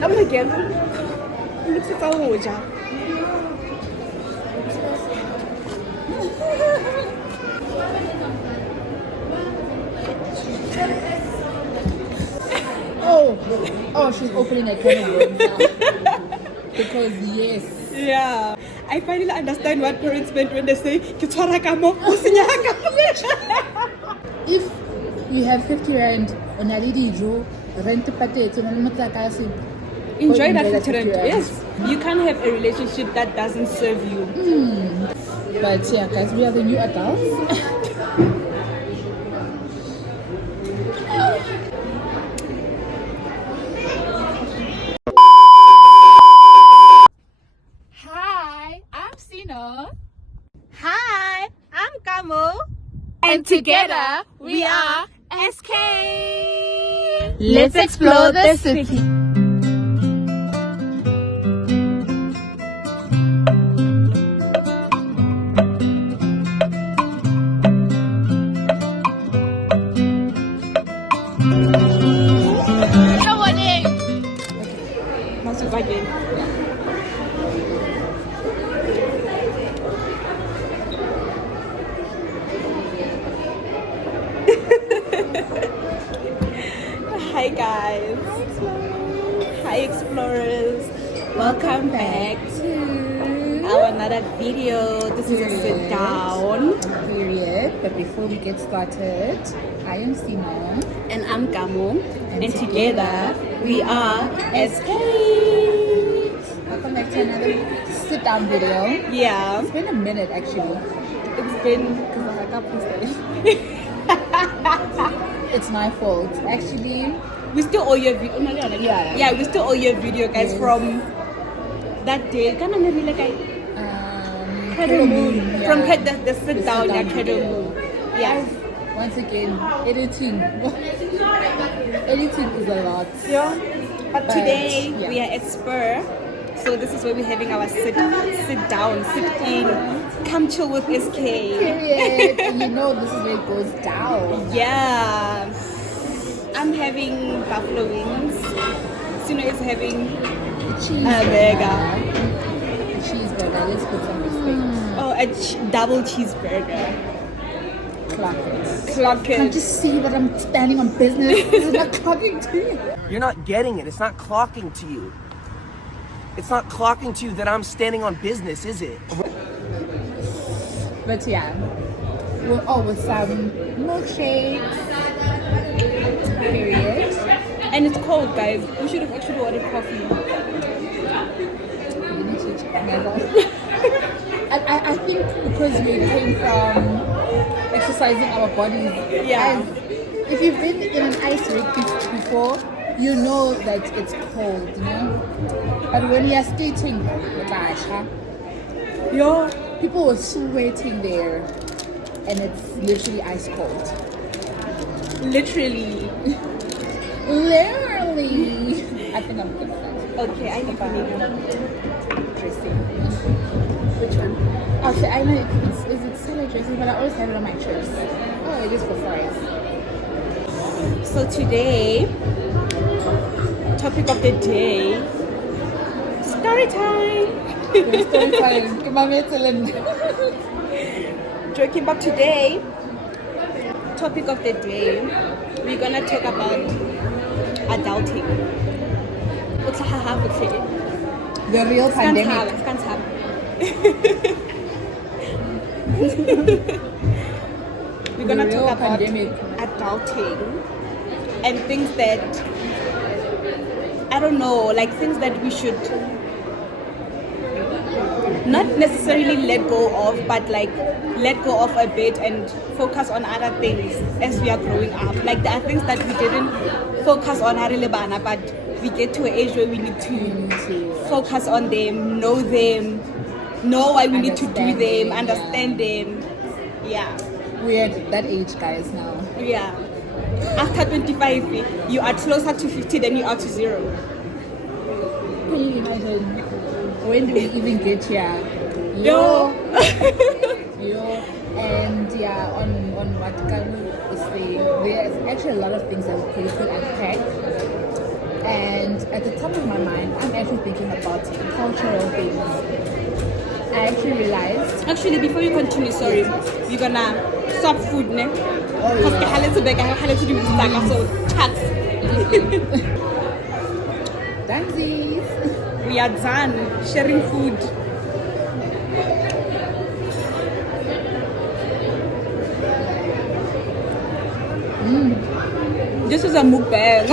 I'm again. Looks like a Oh, she's opening a can of worms now. Because yes. Yeah. I finally understand what parents meant when they say, if you have 50 rand on a dijo, rent the potato, enjoy that 50 rand. Yes. You can't have a relationship that doesn't serve you. But yeah, guys, we are the new adults. Hi, I'm Sino. Hi, I'm Kamo. And together we are SK. Let's explore the city. Hi guys. Hi explorers. Welcome back to our another video. This is a sit down. Period. But before we get started, I am Sino. And I'm Kamo. And together we are SK. Welcome back to another sit down video. Yeah. It's been a minute actually. It's been because I got posted. It's my fault. Actually, we still owe you a video. Yeah, we still owe you a video, guys, yes. From that day. From the sit down, yeah. Once again, editing. Editing is a lot. Yeah. But today we are at Spur. So this is where we're having our sit down, sit in, come chill with SK. Period. And you know this is where it goes down. Yeah. I'm having buffalo wings. Sino is having cheeseburger. Cheeseburger. Let's put some respect. Oh, a double cheeseburger. Clock it. Can't you see that I'm standing on business? This is not clocking to you. You're not getting it. It's not clocking to you. It's not clocking to you that I'm standing on business, is it? But yeah, with some milkshakes. Period. And it's cold, guys. We should have actually ordered coffee. You need to check I think because we came from exercising our bodies. Yeah. If you've been in an ice rink before, you know that it's cold, you know? But when you're skating, people were sweating there, and it's literally ice cold. Literally. Literally. I think I'm good at that. Okay, I think we need dressing. Which one? Okay, I know is it salad dressing, but I always have it on my chips. Oh, it is for fries. So today, topic of the day, story time. Story time. Joking, but today, topic of the day, we're gonna talk about adulting. The real pandemic. We're gonna talk about adulting and things that I don't know, like things that we should not necessarily let go of, but like let go of a bit and focus on other things as we are growing up. Like there are things that we didn't focus on, but we get to an age where we need to focus on them, know why we need to do them, understand them. Yeah. We're at that age, guys, now. Yeah. After 25, you are closer to 50 than you are to 0. Can you imagine? When do we even get here? Yo. And yeah, on what Kamu is saying, there's actually a lot of things that we could unpack. And at the top of my mind, I'm actually thinking about cultural things. I actually realized. Actually, before you continue, sorry, we're gonna swap food, ne? Oh Because yeah. I had to beg, I had to do this, so chats. Danzies. We are done sharing food. This is a mukbang.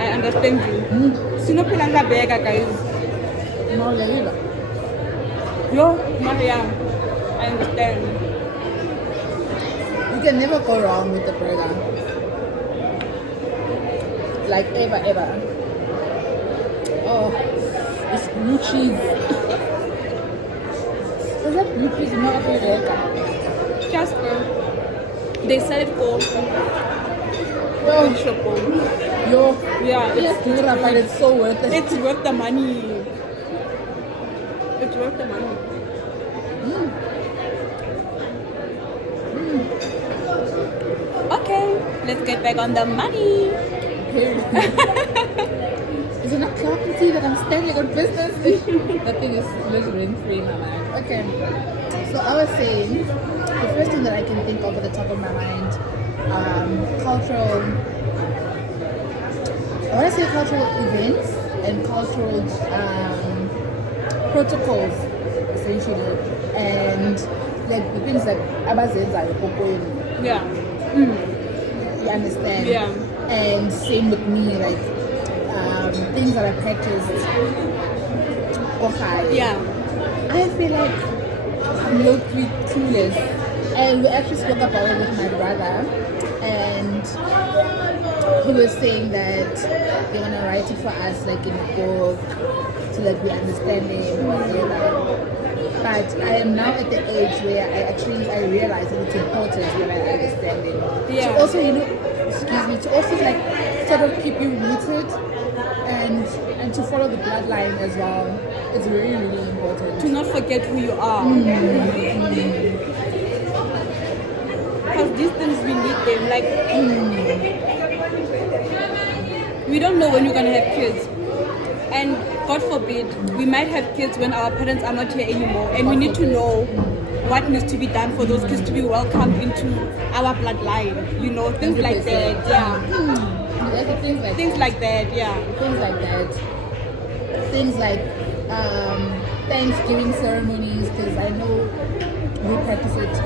I understand you. Sinopilanga bega, guys. No, Lalila. Yo, Maria, I understand. You can never go wrong with the burger. Like ever. Oh, it's blue cheese. Is that blue cheese? No, I feel like Just they sell it for Oh, shop. yo. Yeah, It's good, but it's so worth it. it's worth the money. It's worth the money. Okay, let's get back on the money. Is it not clarity that I'm standing on business? That thing is literally free in my mind. Okay, so I was saying, the first thing that I can think of at the top of my mind, cultural, I want to say cultural events and cultural protocols, essentially, and like the things that abazenza kokweni. Yeah. You understand? Yeah. And same with me, like things that I practiced. Yeah. I feel like I'm low-key clueless. And we actually spoke about it with my brother, and he was saying that they want to write it for us, like in a book, so that we understand it or whatever. But I am now at the age where I realize that it's important that I understand it. Yeah. To also, to also like sort of keep you rooted and to follow the bloodline as well. It's really, really important. To not forget who you are. Because these things we need them. Like we don't know when you're gonna have kids. And God forbid, we might have kids when our parents are not here anymore, and we need to know what needs to be done for those kids to be welcomed into our bloodline. You know, things like that. Yeah. Things like that. Yeah. Things like that. Things like Thanksgiving ceremonies, because I know we practice it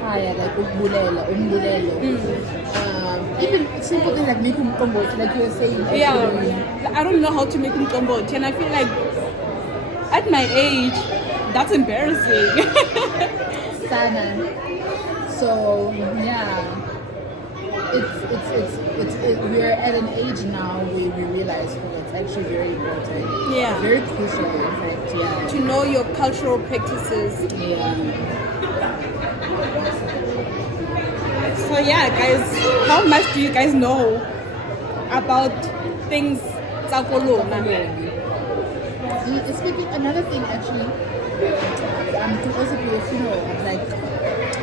higher, like umbulelo. Even simple things like making kombucha, like you were saying. Yeah. I don't know how to make kombucha, and I feel like at my age, that's embarrassing. Sana. So yeah, we're at an age now where we realize it's actually very important. Yeah. Very crucial, in fact. Yeah. To know your cultural practices. Yeah. So yeah, guys, how much do you guys know about things tsa kolona? Speaking, another thing actually, could also be a funeral, like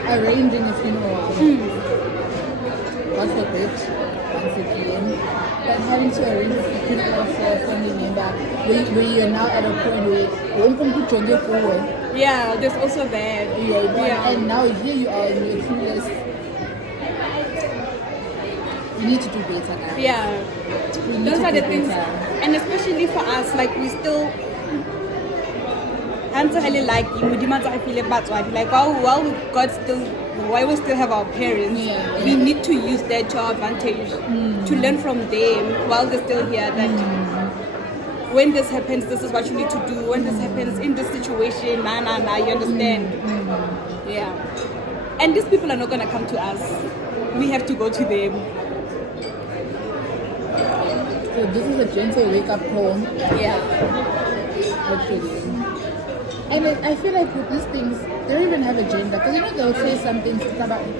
arranging a funeral. God forbid, once again, but having to arrange a funeral for a family member, where you're now at a point where Yeah, there's also that. yeah. And now here you are, you're clueless. We need to do better now. Yeah. Those are the things, and especially for us, like we still like while we still have our parents, we need to use that to our advantage to learn from them while they're still here. That when this happens, this is what you need to do. When this happens in this situation, you understand? Yeah. And these people are not gonna come to us. We have to go to them. So this is a gentle wake-up call. Yeah. Actually. And I feel like with these things, they don't even have a gender. Because they'll say some things about with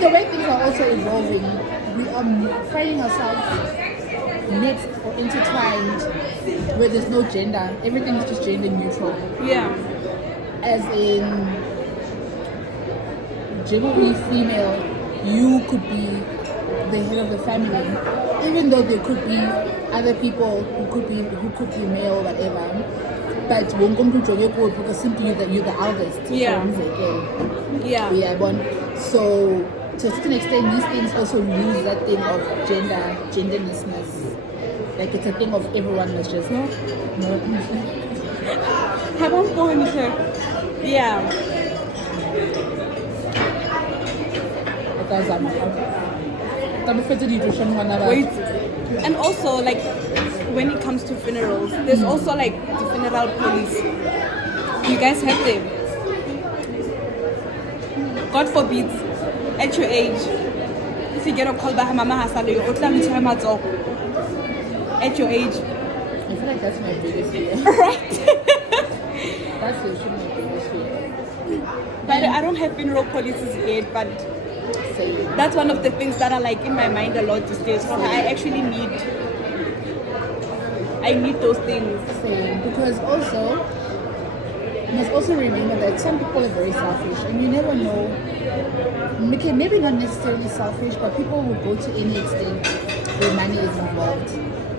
the way things are also evolving, we are finding ourselves mixed or intertwined where there's no gender. Everything is just gender neutral. Yeah. As in, generally female, you could be the head of the family, even though there could be other people who could be male, whatever. But when come to joke because simply you're the eldest. Yeah. Yeah. Yeah, but so to a certain extent, these things also lose that thing of genderlessness. Like it's a thing of everyone is just no. Have I going to? Yeah. Wait. And also, like, when it comes to funerals, there's also like the funeral police. You guys have them. God forbid, at your age, if you get a call by Mama Hasale, at your age. I feel like that's my biggest fear. Right? That's literally my biggest fear. But I don't have funeral policies yet, but Same. that's one of the things that are like in my mind a lot these days. So I actually need those things. Same. Because also, you must also remember that some people are very selfish, and you never know. Okay, maybe not necessarily selfish, but people will go to any extent where money is involved.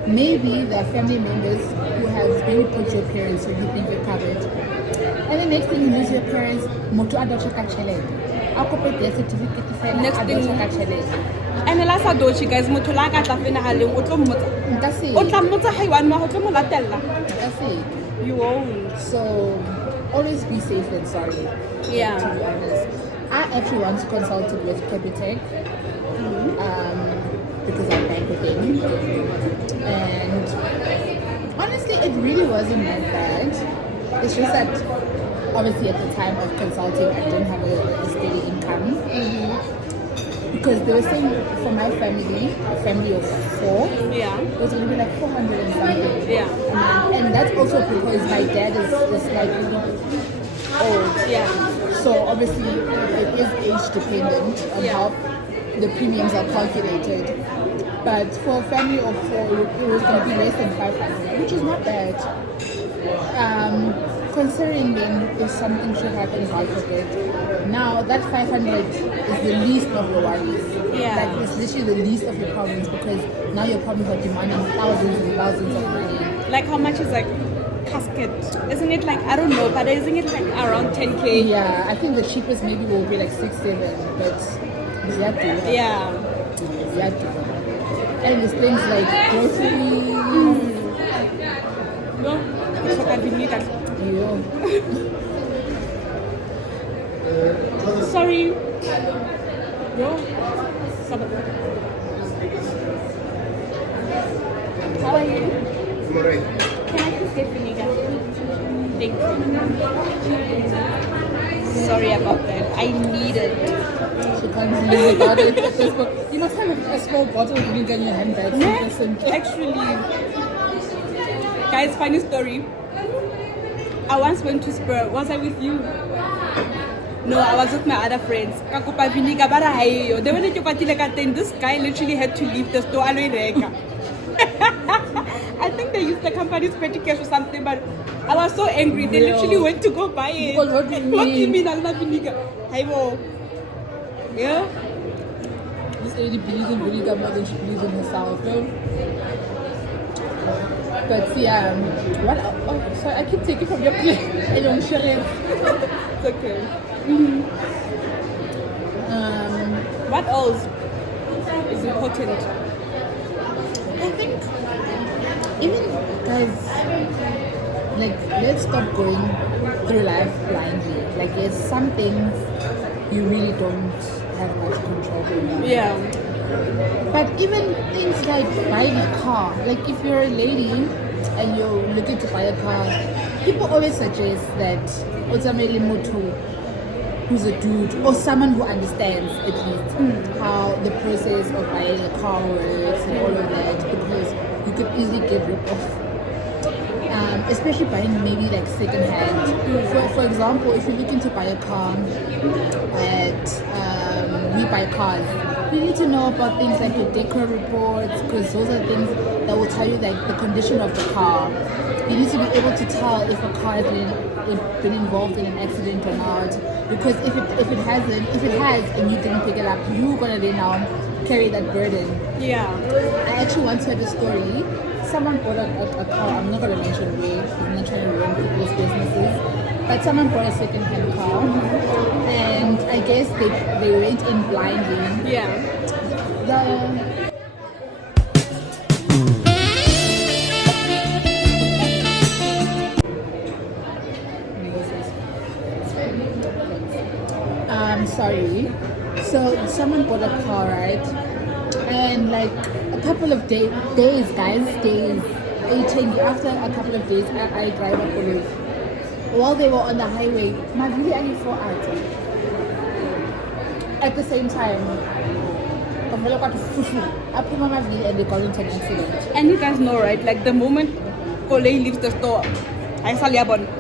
Maybe there are family members who have maybe put your parents so you think you're covered. And the next thing you lose your parents, moto adochaka chele. Ako pe death certificate file Next thing- adochaka chele. And the last adochi guys, mothola ka tla fena haleng o tlo mmotsa. That's O tla mmotsa ha iwan ma ho tlo mo latella. That's it. You won't. So always be safe than sorry. Yeah. To be honest, I actually once consulted with Capitec because I bank with them, and honestly, it really wasn't that bad. It's just that obviously at the time of consulting, I didn't have a steady income. Because they were saying for my family, a family of 4, Yeah. it was going to be like 400 and something. Yeah. And that's also because my dad is slightly old. Yeah. So obviously it is age dependent on Yeah. how the premiums are calculated. But for a family of 4, it was going to be less than 500, which is not bad. Considering then if something should happen, God forbid. Now that 500 is the least of your worries. Yeah. Like it's literally the least of your problems because now your problems are demanding thousands and thousands of money. Like how much is like casket? Isn't it like, I don't know, but isn't it like around 10K? Yeah, I think the cheapest maybe will be like 6-7, but exactly. Yeah. Exactly. And there's things like groceries. No, it's what I've been needing. Yeah. Sorry. Yo. Sabah. How are you? I'm alright. Can I please get vinegar? Thank you. Sorry about that. I need it. She can't live without it. You must have a small bottle of vinegar in your handbag. Actually, guys, funny story. I once went to Spur. Was I with you? No, I was with my other friends. Kakopa vinegar bara hayo. They went to this guy literally had to leave the store. I think they used the company's petty cash or something, but I was so angry. They literally went to go buy it. Because what do you What do you mean? mean I love vinegar? Hayo. Yeah. This lady believes in vinegar more than she believes in herself. No? But yeah, what? Oh, sorry, I keep taking from your plate. I don't share it. It's okay. What else is important? I think even guys, like let's stop going through life blindly. Like there's some things you really don't have much control over. Yeah. But even things like buying a car, like if you're a lady and you're looking to buy a car, people always suggest that ultimately moto who's a dude or someone who understands at least how the process of buying a car works and all of that, because you could easily get ripped off. Especially buying maybe like second hand. For example, if you're looking to buy a car at We Buy Cars, you need to know about things like your decor reports, because those are things that will tell you like the condition of the car. You need to be able to tell if a car has been involved in an accident or not. Because if it has and you didn't pick it up, you're gonna then now carry that burden. Yeah. I actually once heard a story. Someone bought a car. I'm not gonna mention where. I'm not trying to ruin people's businesses. But someone bought a second-hand car, and I guess they went in blindly. Yeah. Sorry. So someone bought a car, right? And like a couple of days, after a couple of days, I drive up on it. While they were on the highway, my really only 4 out. At the same time, I put my video and they got into an accident. And you guys know, right? Like the moment Kole leaves the store,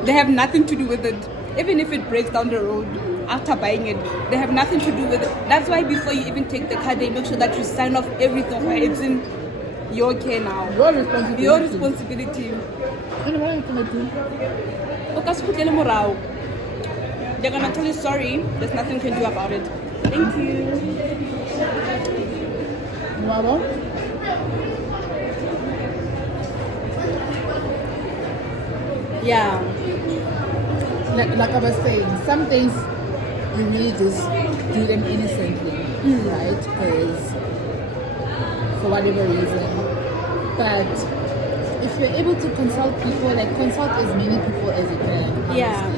they have nothing to do with it. Even if it breaks down the road after buying it, they have nothing to do with it. That's why before you even take the car, they make sure that you sign off everything. Right? It's in your care now. Your responsibility. Your responsibility. And what are you gonna do? They're gonna tell you sorry. There's nothing you can do about it. Thank you. Mama? Yeah. Like I was saying, some things you really just do them innocently, right? Because for whatever reason. But if you're able to consult people, like consult as many people as you can. Honestly. Yeah.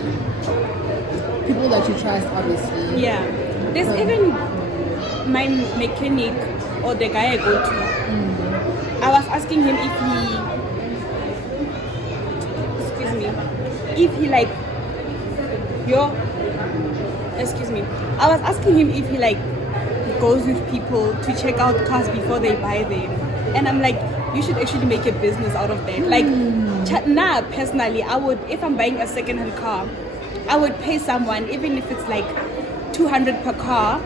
People that you trust, obviously. Yeah. There's even my mechanic or the guy I go to. I was asking him I was asking him if he like goes with people to check out cars before they buy them. And I'm like, you should actually make a business out of that. Like, personally, I would, if I'm buying a second-hand car, I would pay someone, even if it's like 200 per car.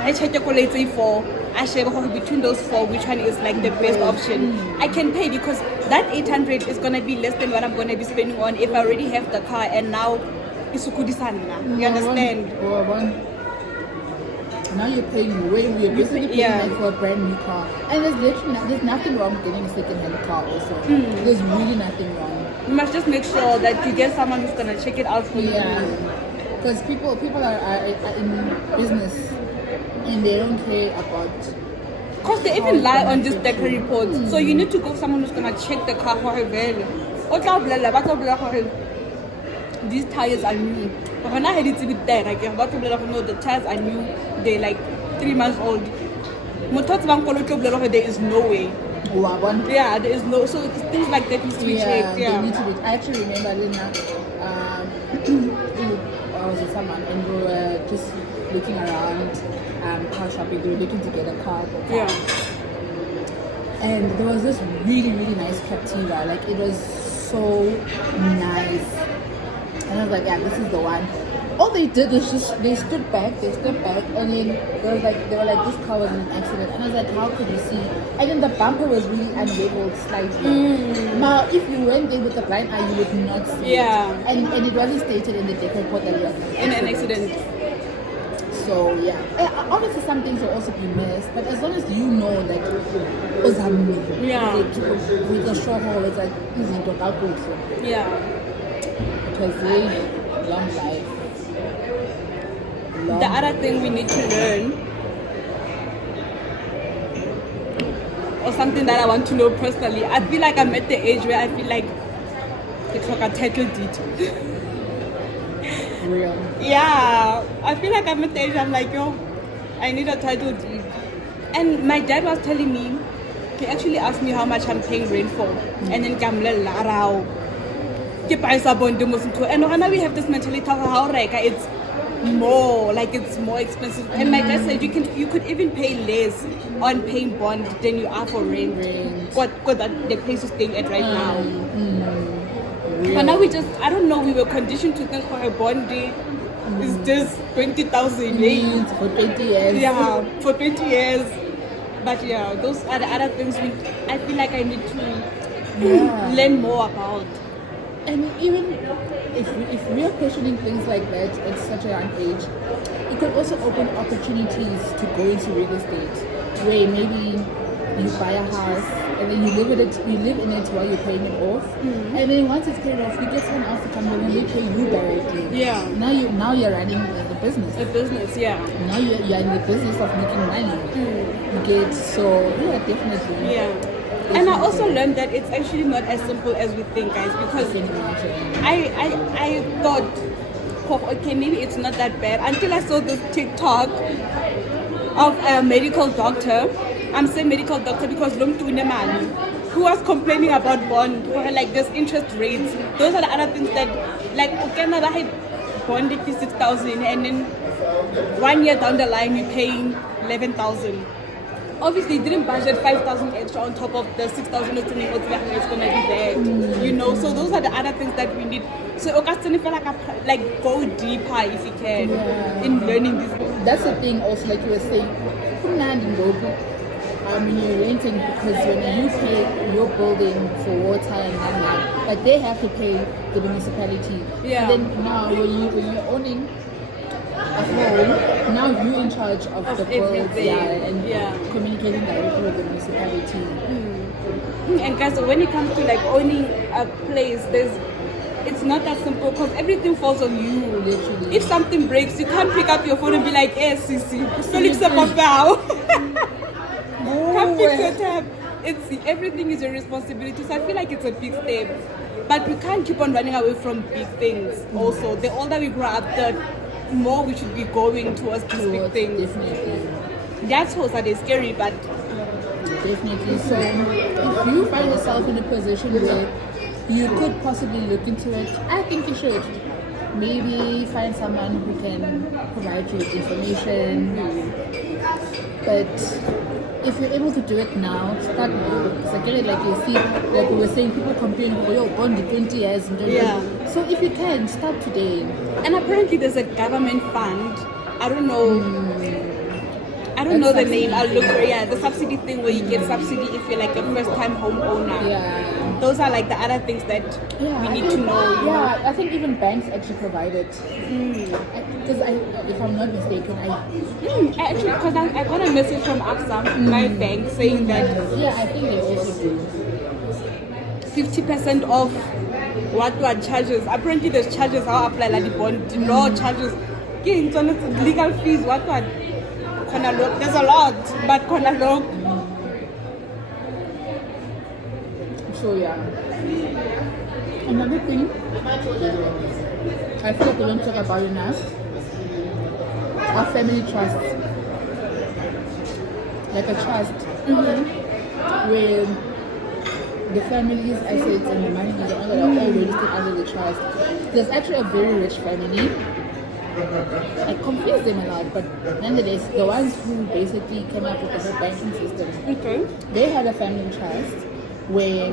I check your quality for, I share between those four, which one is like the best option. I can pay because that 800 is gonna be less than what I'm gonna be spending on if I already have the car and now it's Sukudisana. You understand? Now you're paying way more. You're basically paying like for a brand new car. And there's nothing wrong with getting a second-hand car also. There's really nothing wrong. You must just make sure that you get someone who's gonna check it out for you. Yeah. Because people are in business and they don't care about. Because they even lie on this decor report. So you need to go someone who's gonna check the car for her. These tires are new. But when I had it a bit there, like the tires are new. They're like 3 months old. There is no way. Yeah, there is no. So things like that needs to be checked. Yeah, they need to be. I actually remember Lena. I was with someone and we were just looking around car shopping. We were looking to get a car. Yeah. And there was this really, really nice Captiva. Like it was so nice. And I was like, yeah, this is the one. All they did was just they stood back, and then they were like, this car was in an accident. And I was like, how could you see? And then the bumper was really unraveled slightly. Now, if you went there with the blind eye, you would not see it. And it wasn't stated in the decor report that it was in an accident. So yeah, obviously some things will also be missed, but as long as you know, like, with a short haul, it's like easy to calculate. Yeah. Because they long life. The other thing we need to learn, or something that I want to know personally, I feel like I'm at the age where I feel like it's like a title deed. Real. Yeah, I feel like I'm at the age I'm like, yo, I need a title deed. And my dad was telling me, he actually asked me how much I'm paying rent for, and then and now we have this mentality of how it's more expensive. And my dad said you could even pay less on paying bond than you are for rent. What the place you're staying at right now. But now we don't know, we were conditioned to think for a bond It's just 20,000. Means for 20 years. Yeah, for 20 years. But yeah, those are the other things I feel like I need to learn more about. And even if we are questioning things like that at such a young age, it could also open opportunities to go into real estate, where maybe you buy a house and then you live in it while you're paying it off, and then once it's paid off, you get someone else to come in and they pay you directly. Yeah. Now you're running the business. A business, yeah. Now you're in the business of making money. You get definitely. Yeah. And I also learned that it's actually not as simple as we think, guys, because I thought, oh, okay, maybe it's not that bad until I saw this TikTok of a medical doctor. I'm saying medical doctor because who was complaining about bond, like this interest rates. Those are the other things that, like, okay, now I had bond 6,000 and then 1 year down the line we're paying 11,000. Obviously, didn't budget 5,000 extra on top of the 6,000 it's gonna be there. You know, so those are the other things that we need. So like go deeper if you can in learning this. That's the thing also, like you were saying, when you're renting, because when you pay your building for water and that, but they have to pay the municipality. Yeah. And then now when you're owning a home, now you're in charge of the bills, and communicating directly with the municipality. And guys, so when it comes to like owning a place, it's not that simple because everything falls on you. Literally. If something breaks, you can't pick up your phone and be like, "Hey, Sisi, Felix Papa." Can't fix your tab. Everything is your responsibility. So I feel like it's a big step, but we can't keep on running away from big things. Also, the older we grow up, the more we should be going towards these big things. Definitely. That's also scary, but definitely. So if you find yourself in a position where you could possibly look into it, I think you should. Maybe find someone who can provide you with information. But if you're able to do it now, start now. Because I get it, like you see, like we were saying, people complain, bond 20 years. So if you can, start today. And apparently there's a government fund. I don't know the name. I'll look for the subsidy thing where you get subsidy if you're like a first time homeowner. Yeah. Those are like the other things that we need to know. Yeah, I think even banks actually provide it. Because if I'm not mistaken, actually, because I got a message from AXA, my bank, saying that I think they also do 50% off what were charges. Apparently, there's charges how apply like the bond, law charges, legal fees. What were there's a lot, but So yeah. Another thing I feel like we don't talk about enough are family trusts. Like a trust where the family's assets and the money is all registered under the trust. There's actually a very rich family. I confuse them a lot, but nonetheless, the ones who basically came up with the whole banking system, they had a family trust where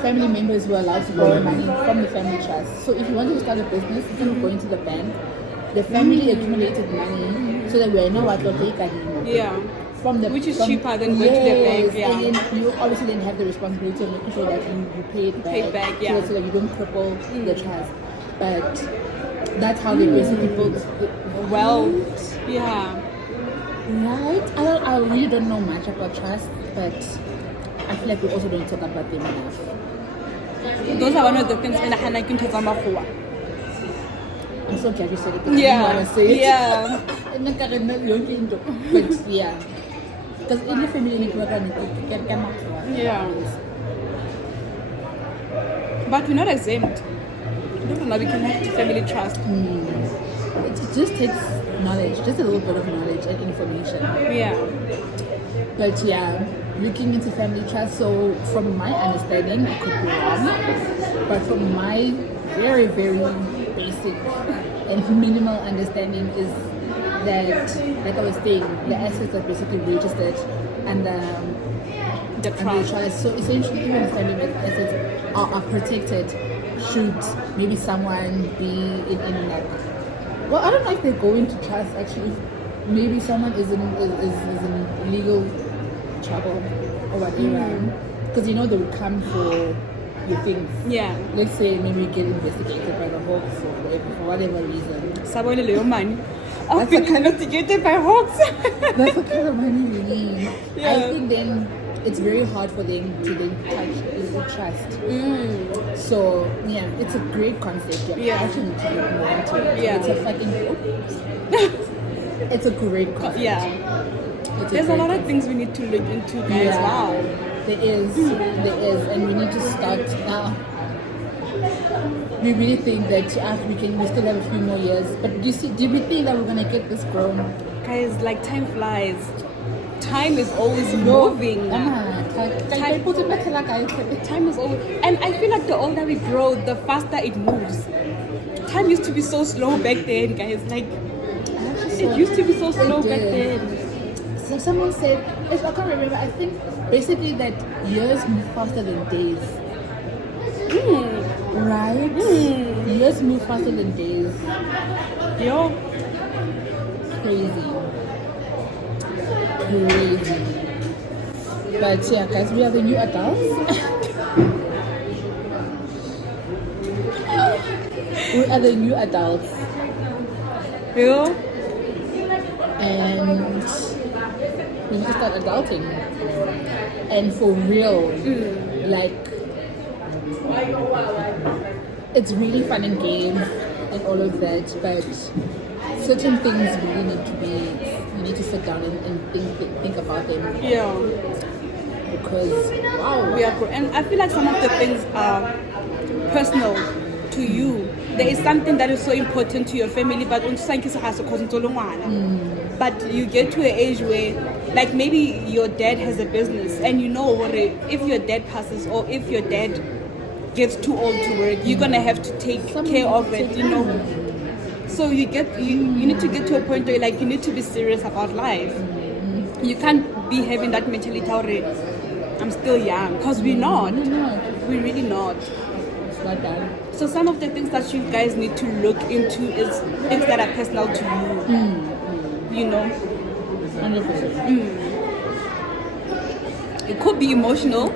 family members were allowed to borrow money from the family trust. So if you wanted to start a business, instead of going to the bank, the family accumulated money so that we know what to take. Which is cheaper than going to the bank. Yeah. And then you obviously then have the responsibility of making sure that you pay it back, so that you don't cripple the trust. But that's how they basically built wealth. Yeah. Right? I really don't know much about trust, but I feel like we also don't talk about them enough. Those are one of the things in the Hanakin Tazamakhua. I'm so glad you said it because I didn't want to say it. But yeah. Because in the family, but we're not exempt. We can have family trust. It just takes knowledge, just a little bit of knowledge and information. Yeah. But yeah, looking into family trust, so from my understanding, I could be wrong, but from my very, very basic and minimal understanding is that, like I was saying, the assets are basically registered and the trust. So essentially, even family assets are protected should maybe someone be in like, well, I don't know if they're going to trust actually. If maybe someone is in legal trouble or whatever, because you know they will come for your things. Yeah. Let's say maybe get investigated by the Hawks or whatever, for whatever reason. Sabole leyo money. I've been investigated by Hawks. That's the kind of money we need. Yeah. I think then it's very hard for them to then touch trust. So yeah, it's a great concept. Yeah. Actually, need to look more into it. Yeah. It's a fucking it's a great concept. Yeah. It's There's a great lot of concept. things we need to look into, guys. Yeah. Wow. There is, and we need to start now. We really think that we still have a few more years. But do we think that we're gonna get this grown? Guys, like time flies. Time is always moving. Time is always, and I feel like the older we grow, the faster it moves. Time used to be so slow back then, guys. Like it used to be so slow back then. So someone said, I can't remember. I think basically that years move faster than days. Right? Years move faster than days. Yo. Crazy. But yeah, guys, we are the new adults. We are the new adults. Yo. And we need to start adulting. And for real, like, it's really fun and games and all of that, but certain things really need to be, you need to sit down and think about them. Yeah. Because, wow. We are grown. And I feel like some of the things are personal to you. There is something that is so important to your family, but but you get to an age where, like, maybe your dad has a business, and you know what, if your dad passes or if your dad gets too old to work, you're gonna have to take care of it, you know. So you need to get to a point where, like, you need to be serious about life. You can't be having that mentality already. I'm still young, because we're not. We're really not. It's not bad. So some of the things that you guys need to look into is things that are personal to you. You know, 100%. It could be emotional.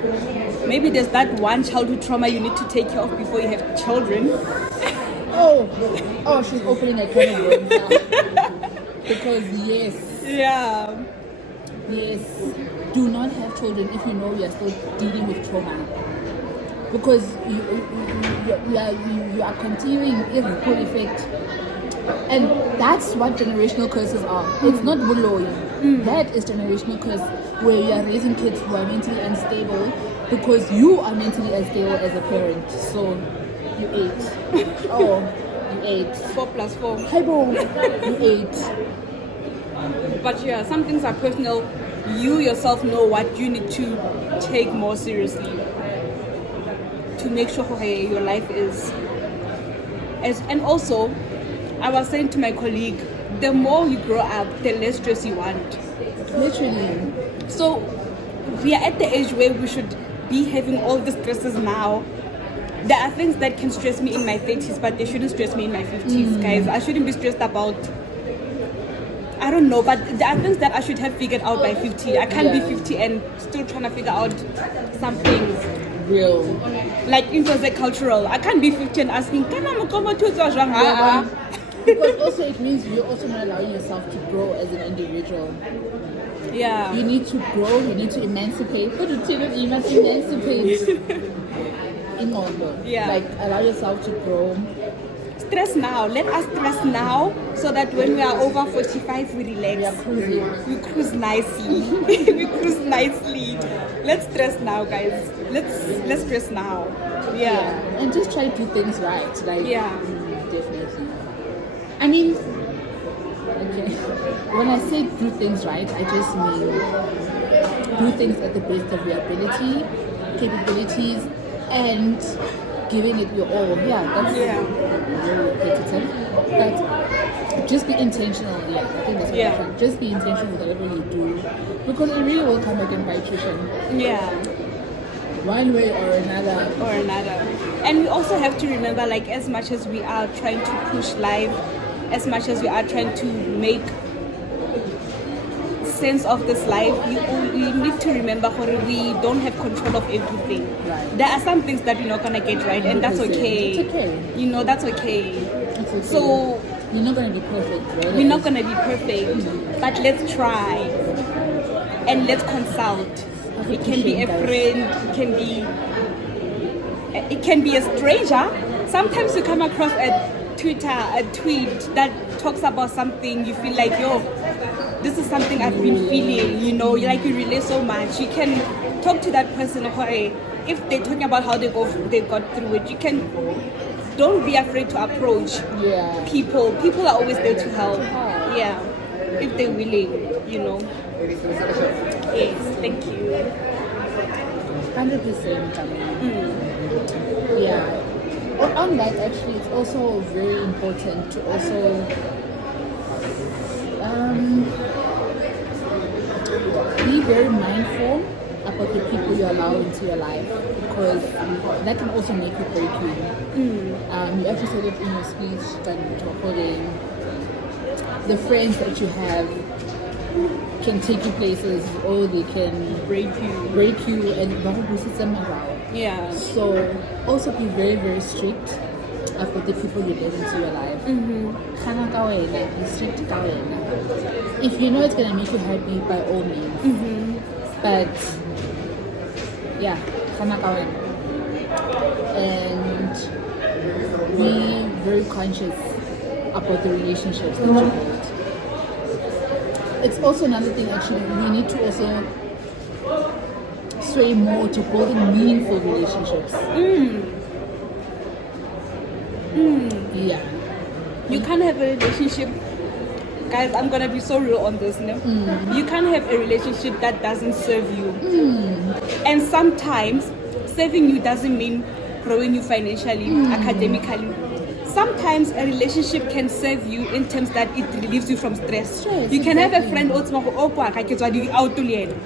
Maybe there's that one childhood trauma you need to take care of before you have children. Oh, she's opening a can of worms now. Because yes, do not have children if you know you're still dealing with trauma. Because you are continuing irripple effect. And that's what generational curses are. It's not bullying. That is generational curse, where you are raising kids who are mentally unstable because you are mentally unstable as a parent. So you ate. You ate. 4 plus 4. Hi, Bo. You ate. But yeah, some things are personal. You yourself know what you need to take more seriously to make sure your life is. And also, I was saying to my colleague, the more you grow up, the less stress you want. Literally. So we are at the age where we should be having all the stresses now. There are things that can stress me in my 30s, but they shouldn't stress me in my 50s, guys. I shouldn't be stressed about, I don't know, but there are things that I should have figured out by 50. I can't be 50 and still trying to figure out some things. Real. Like intercultural. I can't be 50 and asking, Because also it means you're also not allowing yourself to grow as an individual. Yeah. You need to grow, you need to emancipate. You must emancipate. Yeah. Like, allow yourself to grow. Stress now. Let us stress now so that when we are over 45, we relax. We are cruising. We cruise nicely. We cruise nicely. Let's stress now, guys. Let's stress now. Yeah. And just try to do things right. Like, definitely. I mean, okay. When I say do things right, I just mean do things at the best of your ability, capabilities, and giving it your all. Yeah, that's very repetitive. But just be intentional. Yeah, I think that's what I'm trying. Just be intentional with whatever you do, because it really will come back and bite you. Yeah. One way or another. And we also have to remember, like, as much as we are trying to push life, as much as we are trying to make sense of this life, you need to remember that we don't have control of everything. Right. There are some things that we're not gonna get right, and that's okay. It's okay. You know, that's okay. It's okay. So you're not gonna be perfect, right? we're not gonna be perfect, but let's try and let's consult. It can be a friend, it can be a stranger. Sometimes you come across a tweet that talks about something, you feel like, yo, this is something I've been feeling, you know, like you relate so much. You can talk to that person, okay, if they're talking about how they got through it. You can, don't be afraid to approach people. People are always there to help. Yeah, if they're willing, you know. Yes, thank you. 100%. Yeah. On that, actually, it's also very important to also be very mindful about the people you allow into your life, because that can also make you break you. You actually said it in your speech that you're holding. The friends that you have can take you places, or they can break you and them around. Yeah. So also be very, very strict about the people you let into your life. Be strict. If you know it's gonna make you happy, by all means. But yeah, and be very conscious about the relationships that you hold. It's also another thing, actually, we need to also sway more to building meaningful relationships. Yeah. You can't have a relationship, guys, I'm gonna be so real on this, no? You can't have a relationship that doesn't serve you. And sometimes serving you doesn't mean growing you financially, academically. Sometimes a relationship can serve you in terms that it relieves you from stress. You can have a friend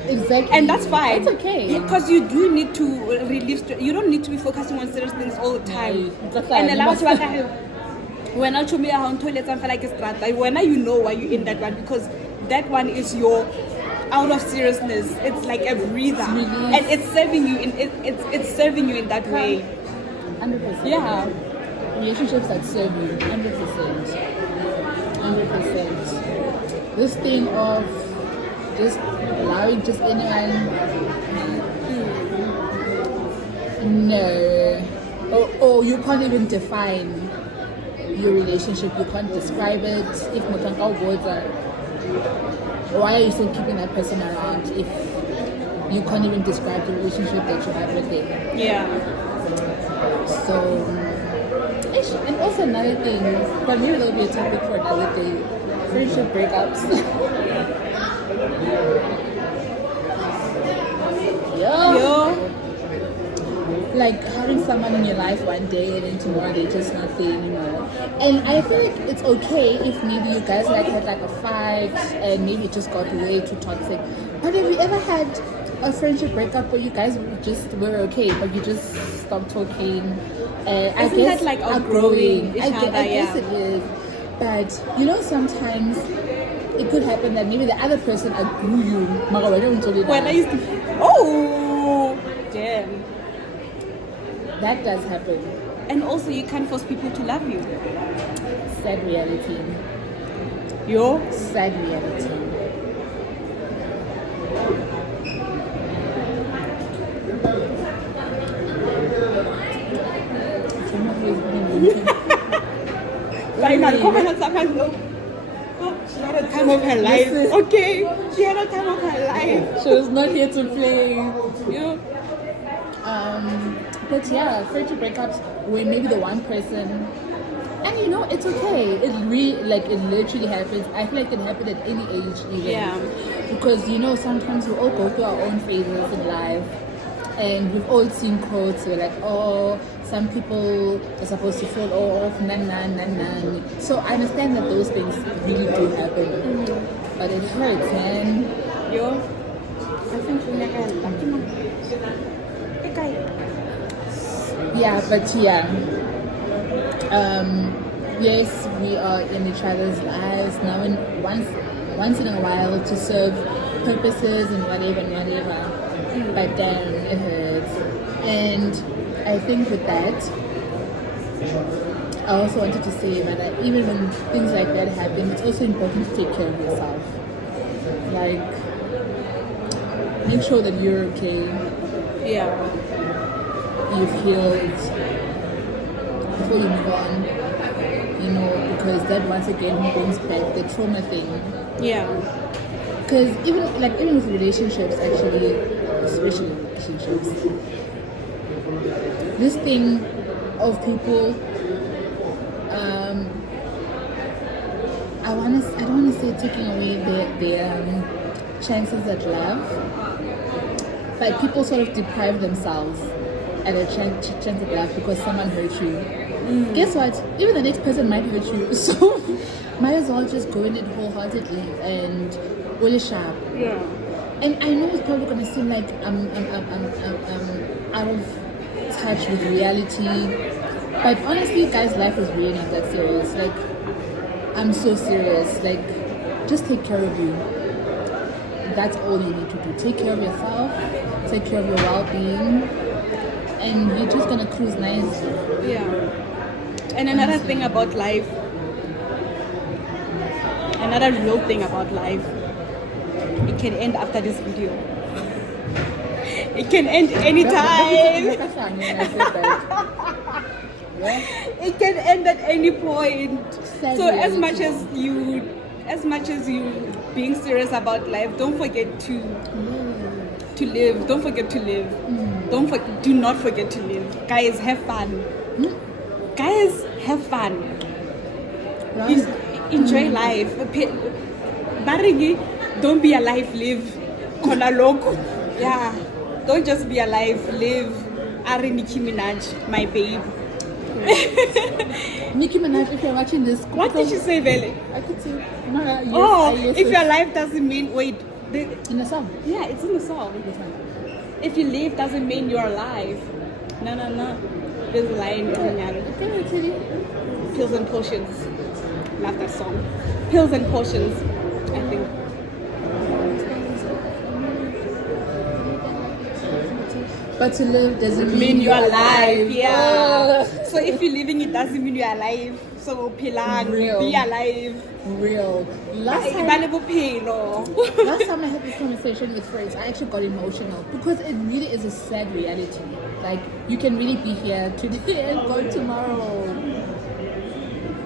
exactly, and that's fine. That's okay. Because you do need to relieve stress. You don't need to be focusing on serious things all the time. And a lot of when I me around toilets and feel like it's when you know why you're in that one, because that one is your out of seriousness. It's like a breather, and it's serving you it's serving you in that way. 100%. Yeah. Relationships that serve you, 100%. This thing of just allowing just anyone, no. Or you can't even define your relationship. You can't describe it. If why are you still keeping that person around if you can't even describe the relationship that you have with them? Yeah. So, and also another thing, but maybe that'll be a topic for another day, friendship breakups. Yo. Like having someone in your life one day and then tomorrow they're just not there anymore. And I feel like it's okay if maybe you guys like had like a fight and maybe it just got way too toxic. But have you ever had a friendship breakup where you guys just were okay, but you just stopped talking? I guess that like outgrowing each other? I guess it is. But you know, sometimes it could happen that maybe the other person outgrew you. When I used to, oh, damn. That does happen. And also, you can't force people to love you. Sad reality. Sad reality. Final comment sometimes. She had a time of her life. Okay, she had a time of her life. She was not here to play. But yeah, friendship breakups where maybe the one person, and you know, it's okay. It literally happens. I feel like it can happen at any age even. Yeah. Because you know, sometimes we all go through our own phases in life. And we've all seen quotes where like, oh, some people are supposed to fall off, nan. So I understand that those things really do happen. But it hurts, man. I think we're Yeah, but yeah. Yes, we are in each other's lives now and once in a while to serve purposes and whatever. But then it hurts. And I think with that, I also wanted to say that even when things like that happen, it's also important to take care of yourself. Like, make sure that you're okay. Yeah. You've healed before you move on. You know, because that once again brings back the trauma thing. Yeah. Because even with relationships, actually, especially relationships, this thing of people, I don't wanna say taking away their chances at love, but people sort of deprive themselves at a chance at love because someone hurt you. Guess what? Even the next person might hurt you, so might as well just go in it wholeheartedly and really sharp. Yeah. And I know it's probably gonna seem like I'm out of touch with reality, but honestly, guys, life is really not that serious. Like, I'm so serious. Like, just take care of you. That's all you need to do. Take care of yourself. Take care of your well-being, and you're just gonna cruise nicely. Yeah. And another thing about life, another real thing about life, it can end after this video. It can end anytime. It can end at any point. So as much as you being serious about life, don't forget to live. Don't forget to live. Do not forget to live. Guys, have fun. Guys, have fun. Enjoy life. Barigi, don't be alive, live. Kona loco. Yeah. Don't just be alive, live. Ari Nicki Minaj, my babe. Nicki Minaj, if you're watching this, What did she say, Vele? I could say. If you're alive doesn't mean in the song. Yeah, it's in the song. If you live doesn't mean you're alive. No. There's a line in Pills and Potions. Love that song. Pills and Potions, I think. But to live doesn't mean you're alive. alive. Yeah. So if you're living, it doesn't mean you're alive. So pilang, be alive. Real. Last time I had this conversation with friends, I actually got emotional because it really is a sad reality. Like, you can really be here today and go tomorrow.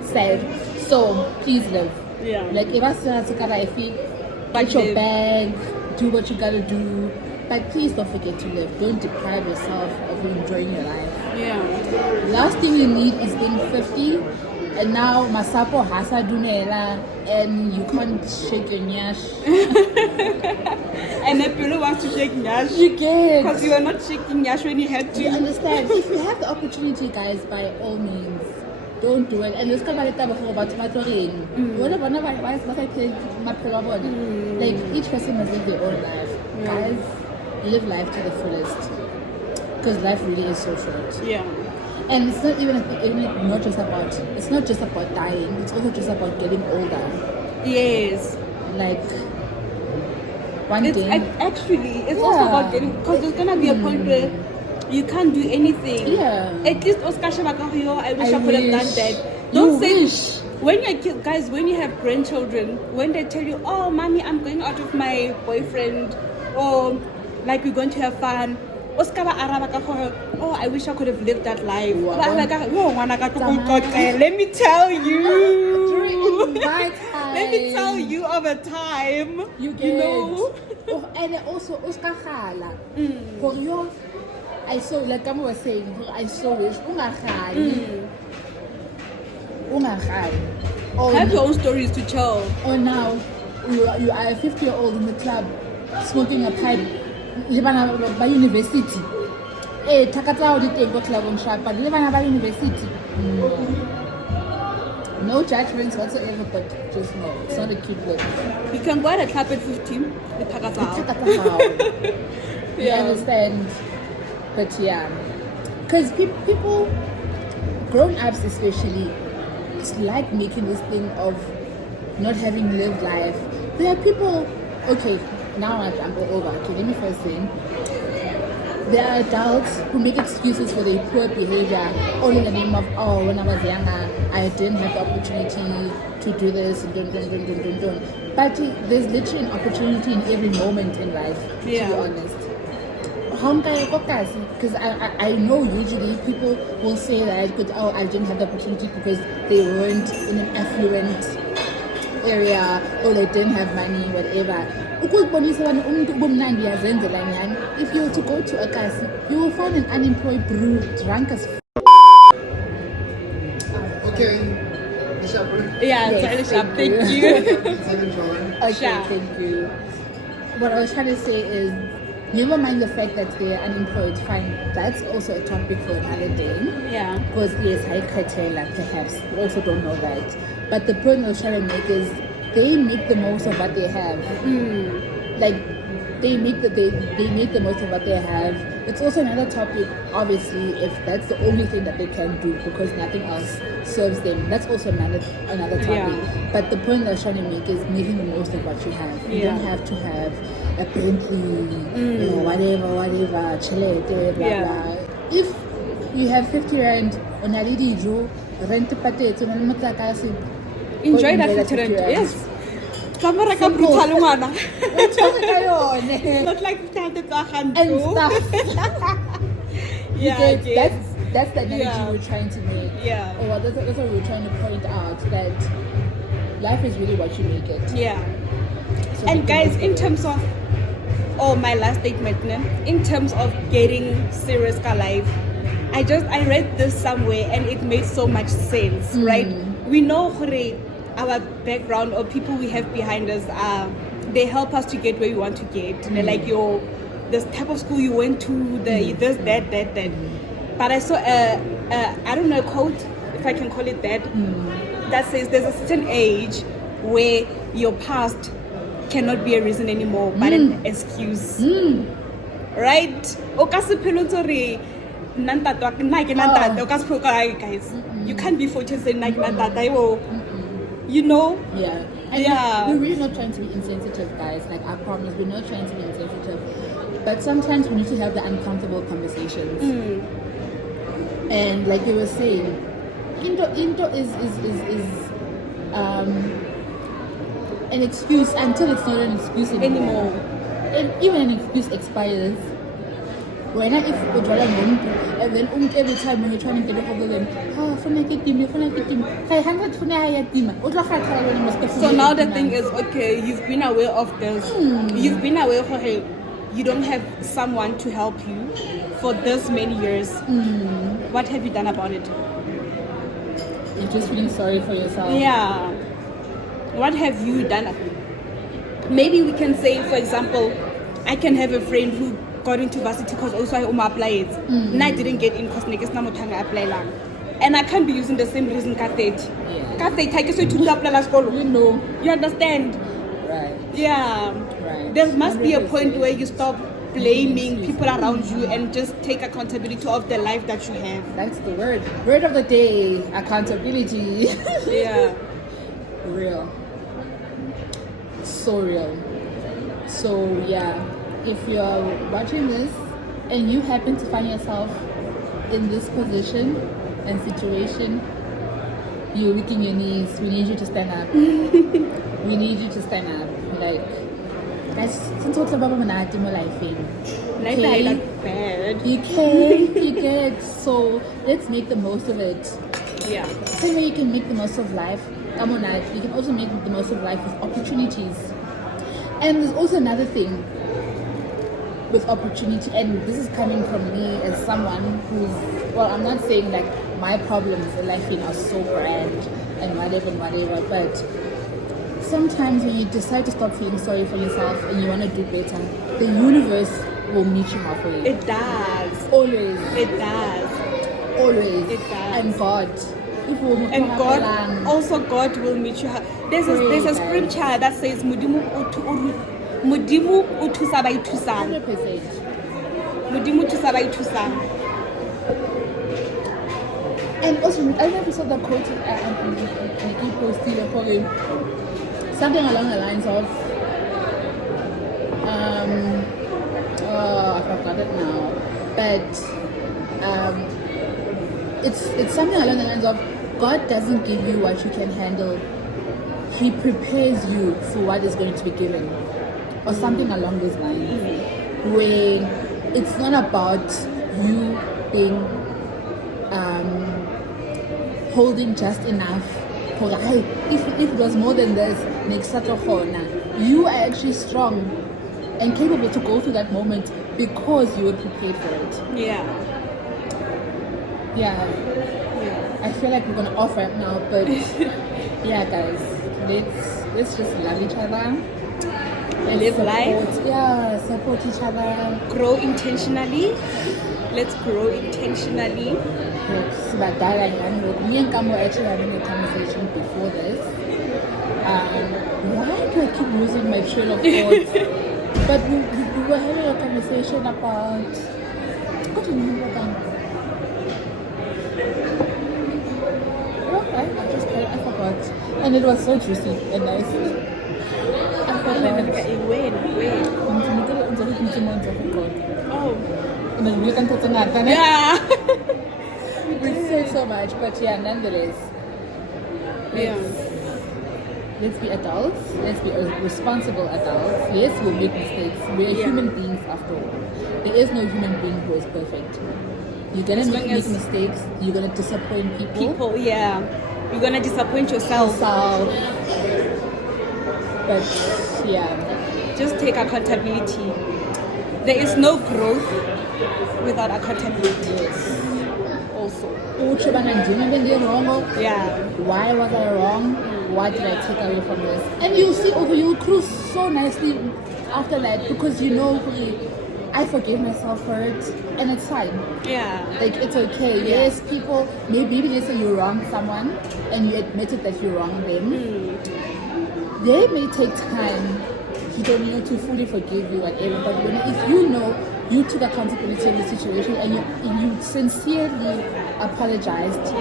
Sad. So please live. Yeah. Like, if I feel, But get your live. bag, do what you gotta do. But please don't forget to live. Don't deprive yourself of enjoying your life. Yeah. Last thing you need is being 50, and now Masapo Hasa Dunela, and you can't shake your nyash. And then Pilo wants to shake Nyash. You get. Because you are not shaking Nyash when you had to. You understand? If you have the opportunity, guys, by all means, don't do it. And let's come back about tomatoing. Whatever, like, each person must live their own life. Guys, live life to the fullest. Because life really is so short. Yeah. And it's not even it's not just about dying, it's also just about getting older. Yes. Like, one It's day. it's also about getting, because there's gonna be a point where you can't do anything. Yeah. At least Oscar Shabakayo, I wish I could have done that. You Don't say wish. when you're guys, when you have grandchildren, when they tell you, oh mommy, I'm going out with my boyfriend, or like we're going to have fun. Oscar oh, I wish I could have lived that life. Let me tell you. Let me tell you of a time. You know. Oh, and also Oscar Khala. For you, I saw, like I was saying, I saw wish Have your own stories to tell. Or now you are a 50-year-old in the club smoking a pipe. Living by university. Takatao did go club on shop, but living by university. No judgments whatsoever, but just no. It's not a cute look. You can go at a club at 15 with Takatao. You understand? But yeah. Because people, grown-ups especially, it's like making this thing of not having lived life. There are people, okay, now I jump over. Okay, let me first say, there are adults who make excuses for their poor behavior all in the name of, oh, when I was younger, I didn't have the opportunity to do this, and don't. But there's literally an opportunity in every moment in life, to be honest. Because I know usually people will say that, oh, I didn't have the opportunity because they weren't in an affluent area or they didn't have money, whatever. If you were to go to a kasi, you will find an unemployed brew drunk as Okay. Yeah, Yes, thank thank you. Okay, thank you. What I was trying to say is, never mind the fact that they're unemployed, fine. That's also a topic for another day. Yeah. Because yes, high criteria, perhaps. We also don't know that. But the point I was trying to make is, they make the most of what they have. Like, they make the most of what they have. It's also another topic, obviously, if that's the only thing that they can do because nothing else serves them. That's also another topic. Yeah. But the point I was trying to make is making the most of what you have. You don't have to have a Bentley, you know, whatever, chelete, blah blah. If you have 50 rand on a lidijo, rent a patet, Enjoy that 50 rand. Yes. Camera ka brutal ngwana. It's not like 50,000 and stuff. Yeah, that's the analogy we're trying to make. Yeah. Or that's what we're trying to point out, that life is really what you make it. Yeah. So And guys, in terms of, my last statement, in terms of getting serious ka life, I read this somewhere and it made so much sense, right? We know our background or people we have behind us, they help us to get where we want to get. Like the type of school you went to, this, that. But I saw I don't know, a quote, if I can call it that, that says there's a certain age where your past cannot be a reason anymore, but an excuse. Right? Guys, you can't be 40 saying you know? Yeah. And we're really not trying to be insensitive, guys. Like, I promise, we're not trying to be insensitive. But sometimes we need to have the uncomfortable conversations. And like you were saying, into is an excuse until it's not an excuse anymore. And even an excuse expires. When if you draw and then every time when you're trying to get a hold of them, so now the thing is, okay, you've been aware of this. You've been aware of you don't have someone to help you for this many years. What have you done about it? You're just feeling sorry for yourself. Yeah. What have you done? Maybe we can say, for example, I can have a friend who got into varsity because also I applied. And I didn't get in because niggas na motanga apply lang. And I can't be using the same reason ka 30. Ka 30 I guess to apply la school. You know. You understand? Right. Yeah. Right. There must be a point where you stop blaming people around you and just take accountability of the life that you have. That's the word. Word of the day, accountability. Yeah. Real. So real. So yeah, if you're watching this and you happen to find yourself in this position and situation, you're weak in your knees, we need you to stand up. We need you to stand up. Like, guys, since what's about life in Life I like bad. you can. So let's make the most of it. Yeah. Same way you can make the most of life, come on, you can also make the most of life with opportunities. And there's also another thing with opportunity, and this is coming from me as someone who's, well, I'm not saying like my problems in life are so grand and whatever, but sometimes when you decide to stop feeling sorry for yourself and you want to do better, the universe will meet you halfway. It does. Always. It does. Always. It does. And God. And God, also God will meet you. There's a scripture that says, Mudimu uthusa ba ithusang. 100%. Mudimu uthusa ba ithusang. And also, I don't know if you saw the quote on the posted something along the lines of, I forgot it now, but it's something along the lines of, God doesn't give you what you can handle. He prepares you for what is going to be given, or something along those lines, where it's not about you being holding just enough. If it was more than this, you are actually strong and capable to go through that moment because you were prepared for it. Yeah. I feel like we're gonna off right now, but yeah, guys, let's just love each other. Live life. Yeah, support each other. Grow intentionally. Let's grow intentionally. Me and Kamo were actually having a conversation before this. Why do I keep losing my trail of thought? But we were having a conversation about, what do you mean about that? I forgot. And it was so juicy and nice. I forgot. Oh. Yeah. We said so much, but yeah, nonetheless. Let's be adults. Let's be responsible adults. Yes, we'll make mistakes. We're human beings after all. There is no human being who is perfect. You're gonna make mistakes. You're gonna disappoint people. You're gonna disappoint yourself. But yeah, just take accountability. There is no growth without accountability. yes. Also. Yeah. Why was I wrong? What did I take away from this? And you'll see you'll cruise so nicely after that, because you know, I forgive myself for it and it's fine. Yeah. Like, it's okay. Yes, people, maybe let's say you wrong someone and you admitted that you wronged them. They may take time. You don't know to fully forgive you, whatever. But if you know you took accountability of the situation and you sincerely apologized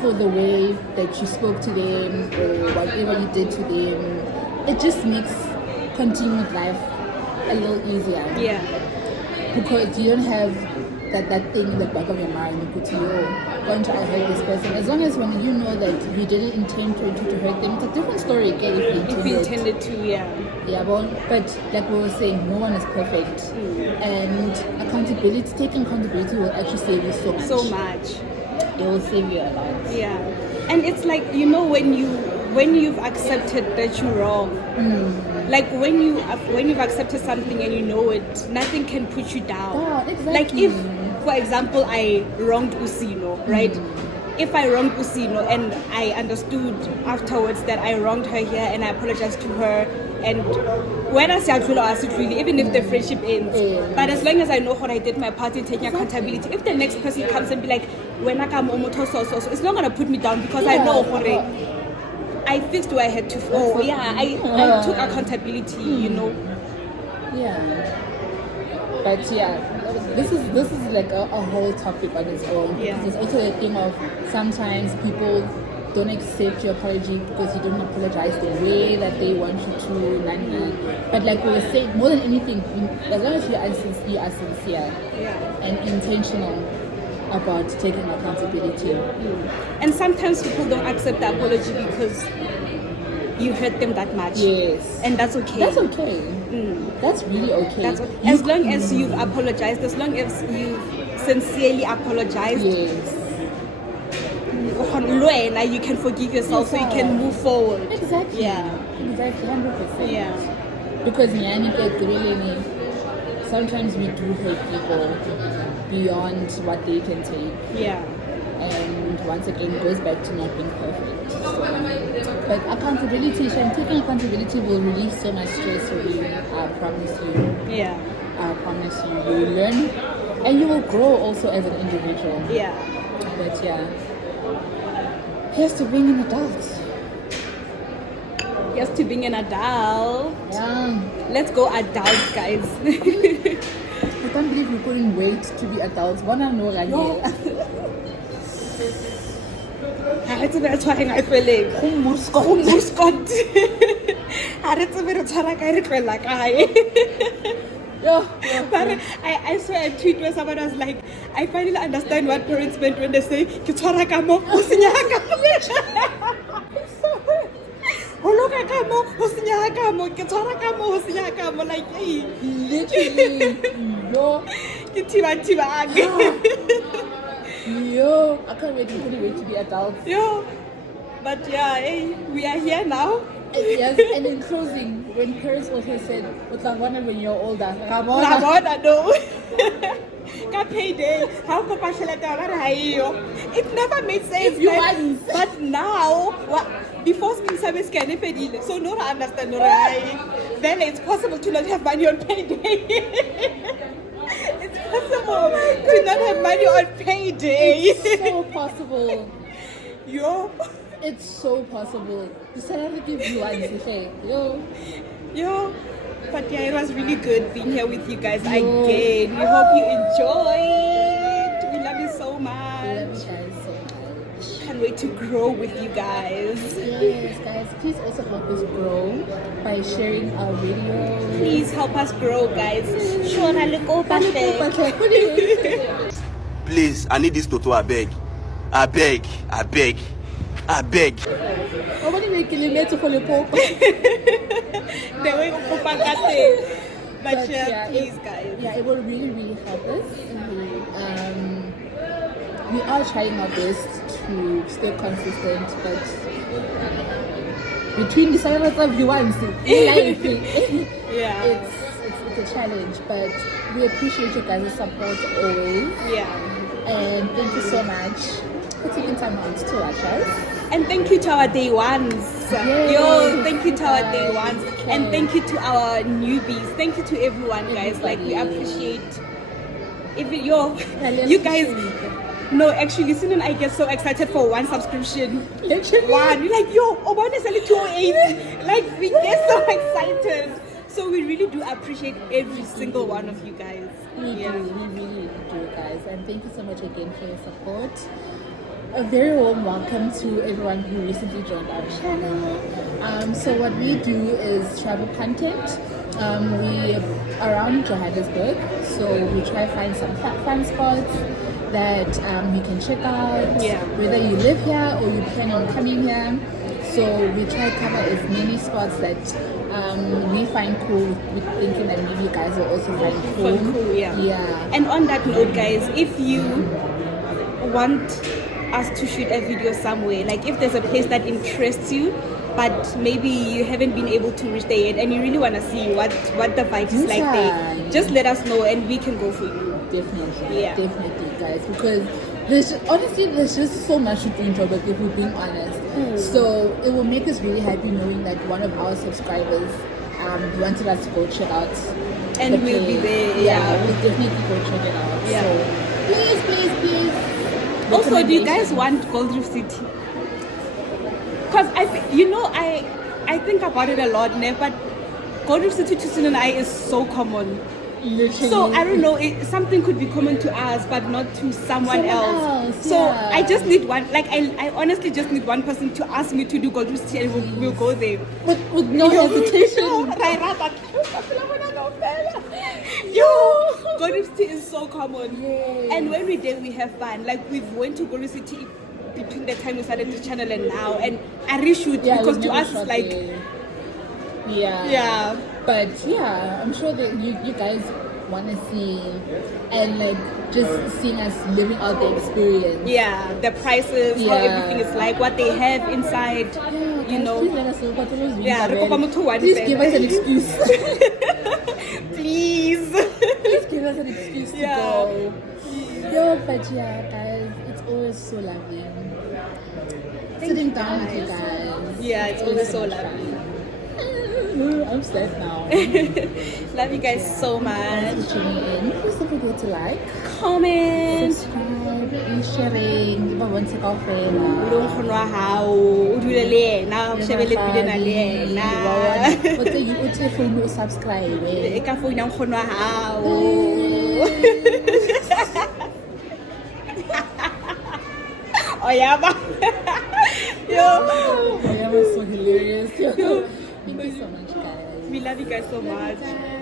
for the way that you spoke to them or whatever you did to them, it just makes continuing life a little easier. Yeah. Because you don't have that thing in the back of your mind, you put going to hurt this person. As long as when you know that you didn't intend to hurt them, it's a different story again if you intended to, but like we were saying, no one is perfect. And taking accountability will actually save you so much. It will save you a lot. Yeah. And it's like, when you've accepted that you're wrong, like when you've accepted something and you know it, nothing can put you down. Oh, exactly. Like if, for example, I wronged Usino, right? If I wronged Usino and I understood afterwards that I wronged her here and I apologized to her, and whether really, even if the friendship ends, but as long as I know what I did my part in taking accountability, if the next person comes and be like, when I come it's not gonna put me down, because I know I fixed where I had to fall. I took accountability, Yeah. But this is like a whole topic on its own. Yeah. There's also a thing of sometimes people don't accept your apology because you don't apologize the way that they want you to. But like we were saying, more than anything, as long as you are sincere and intentional about taking accountability. And sometimes people don't accept the apology because you hurt them that much. Yes. And that's okay. That's okay. That's really okay. As long as you've apologized, as long as you sincerely apologized, you can forgive yourself, so you can move forward. Exactly. Yeah. Exactly, 100%. Yeah. Because sometimes we do hurt people beyond what they can take. Yeah. And once again, it goes back to not being perfect. But accountability, taking accountability will relieve so much stress for you. I promise you. Yeah. I promise you. You will learn and you will grow also as an individual. Yeah. But here's to being an adult. Here's to being an adult. Yeah. Let's go adults, guys. I can't believe we couldn't wait to be adults. Wanna know, re tsebe re tshwareng a tlweleng go Scott a re tsebe re tshwara kae re tloela kae. But I saw a tweet where someone was like, I finally understand what parents meant when they say ke tshwara ka mo o senyaka ka mo holoka ka mo o senyaka ka mo ke tshwara ka mo o senyaka ka mo like hey Literally. ke thiba Yo, I can't wait to be adults. yo. But yeah, hey, we are here now. Yes, and in closing, when parents also said, when you're older, Ramona, no. Ka payday, how ko pasheleta ba re ha iyo. It never made sense. But now, before skin service can fedile, so no I understand no right. Then it's possible to not have money on payday. It's possible to not have money on payday. It's so possible. Yo. It's so possible. You said I have to give you one to say, Yo. But yeah, it was really good being here with you guys again. We hope you enjoyed. We love you so much. I love you guys so much. Can't wait to grow with you guys. Yes, guys. Please also help us grow by sharing our videos. Please help us grow, guys. Please, I need this Toto, I beg. I beg. I want to make a limit for the Pope. But yeah, please, guys. Yeah, it will really, really help us. We are trying our best to stay consistent, but between the silence of the ones in life, Yeah. it's a challenge. But we appreciate you guys' support always. Yeah. And thank you so much for taking time out to watch us. And thank you to our day ones. Yes, Yo, thank you to our day guys. ones. And thank you to our newbies. Thank you to everyone, guys. Like, we appreciate you guys. No, actually, Sin and I get so excited for one subscription. Literally. One. We're like, yo, Obama is only 208. Like, we get so excited. So we really do appreciate every single one of you guys. We really do, guys. And thank you so much again for your support. A very warm welcome to everyone who recently joined our channel. So what we do is travel content. We are around Johannesburg, so we try to find some fun spots that you can check out. Yeah. Whether you live here or you plan on coming here. So we try to cover as many spots that we find cool. We're thinking that maybe you guys will also find cool. Yeah. And on that note, guys, if you want us to shoot a video somewhere, like if there's a place that interests you, but maybe you haven't been able to reach there yet, and you really want to see what the vibe is like there, just let us know and we can go for you. Definitely, guys, because there's just so much to do in Joburg, if we're being honest. So it will make us really happy knowing that one of our subscribers wanted us to go check out, and we'll be there. We'll definitely go check it out. So please. Also, do you guys want Gold Reef City? Because I think about it a lot, but Gold Reef City to Sin and I is so common. Literally. So I don't know, something could be common to us but not to someone else. So I just need one, like I honestly just need one person to ask me to do Gold Reef City and we'll go there. With no hesitation. Gold Reef City is so common. Yes. And when we did, we have fun. Like we've went to Gold Reef City between the time we started the channel and now, and I reshoot because to us it's like but I'm sure that you guys want to see and like just seeing us living out the experience. The prices, how everything is like, what they have inside, you know. Please let us know what those Please give us an excuse. Please give us an excuse to go. But guys, it's always so lovely sitting down with you guys. It's always so lovely. I'm sad now. Love you guys so much. Thanks for tuning in. Please don't forget to like, comment, subscribe, and sharing. What you phone subscribe? Oh yeah. That was so hilarious. Thank you so much, guys. We love you guys so much.